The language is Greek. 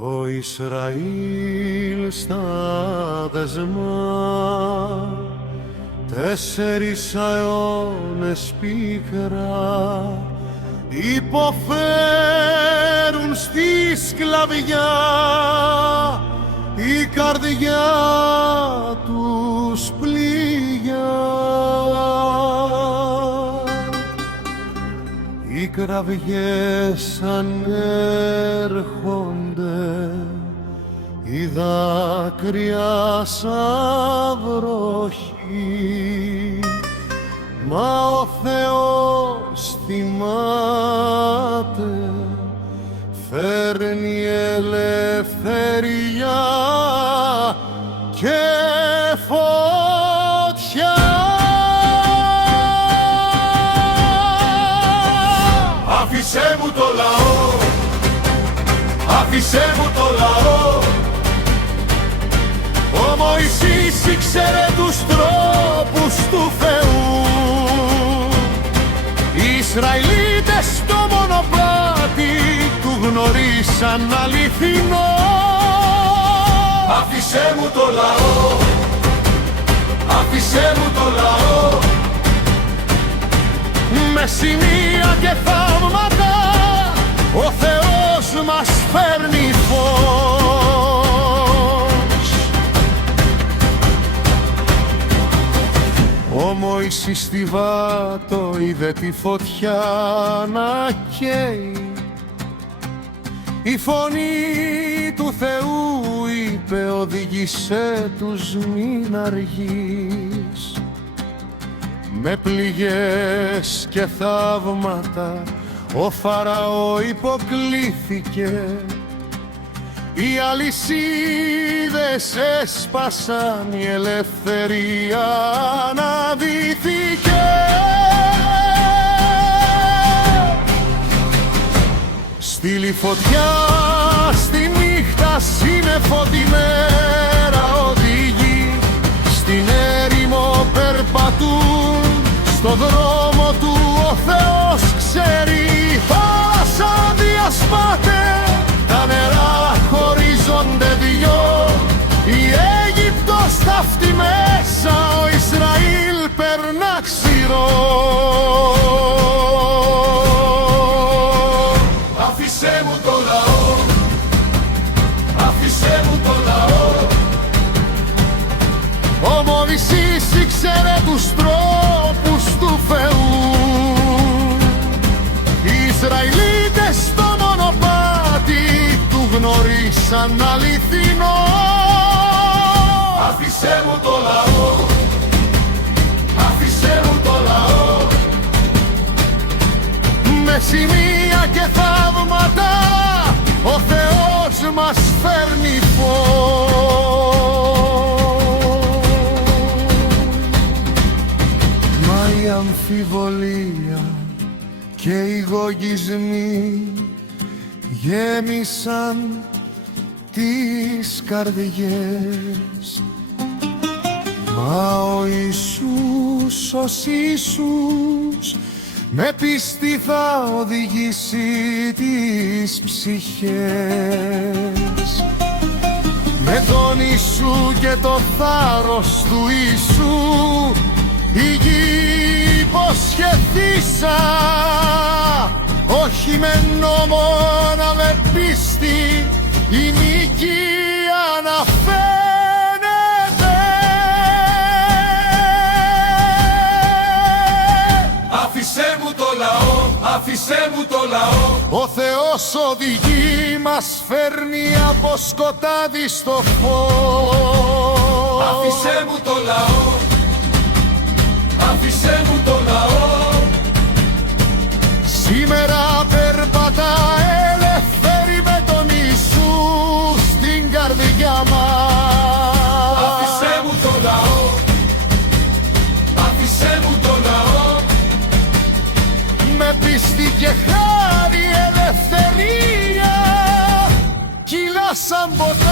Ο Ισραήλ στα δεσμά 4 αιώνες πίκρα υποφέρουν στη σκλαβιά, η καρδιά τους πληγιά. Οι κραυγές ανέρχονται, η δάκρυα σαν βροχή, μα ο Θεός θυμάται, φέρνει ελευθερία και φωτιά. Άφησέ μου το λαό, άφησέ μου το λαό. Ο Μωυσής ήξερε τους τρόπους του Θεού. Οι Ισραηλίτες το μονοπάτι του γνωρίσαν αληθινό. Άφησέ μου το λαό, άφησέ μου το λαό. Με σημεία και θαύματα ο Θεός μας φέρνει φως. Ο Μωυσής στη Βάτο είδε τη φωτιά να καίει. Η φωνή του Θεού είπε, οδήγησέ τους μην αργείς. Με πληγές και θαύματα ο Φαραώ υποκλήθηκε. Οι αλυσίδες έσπασαν, η ελευθερία αναδύθηκε. Στείλει φωτιά στη νύχτα, σύννεφο τη μέρα οδηγεί. Στην έρημο περπατούν, στο δρόμο του ο Θεός ξέρει. Πάσα διασπάται, τα νερά χωρίζονται δυο. Η Αίγυπτος ταύτη μέσα, ο Ισραήλ περνά ξηρό. Άφησέ μου το λαό, άφησέ μου το λαό. Ο Μωυσής ήξερε τους τρόπους του Θεού. Οι Ισραηλίτες στο μονοπάτι του γνωρίσαν αληθινό. Άφησέ μου το λαό, άφησέ μου το λαό. Με σημεία και θαύματα ο Θεός μας φέρνει φως. Μα η αμφιβολία και οι γογισμοί γέμισαν τις καρδιές. Μα ο Ιησούς ως Ιησούς με πίστη θα οδηγήσει τις ψυχές. Με τον Ιησού και το θάρρος του Ιησού η γη υποσχεθήσα. Όχι με νόμο, αλλά με πίστη η νίκη αναφέρεται. Άφησέ μου το λαό, άφησέ μου το λαό. Ο Θεός οδηγεί, μας φέρνει από σκοτάδι στο φως. Άφησέ μου το λαό, άφησέ μου το λαό. Σήμερα περπατά ελεύθερη με τον Ιησού στην καρδιά μας. Άφησέ μου το λαό, άφησέ μου το λαό. Με πίστη και χάρη ελευθερία κυλά σαν ποτέ.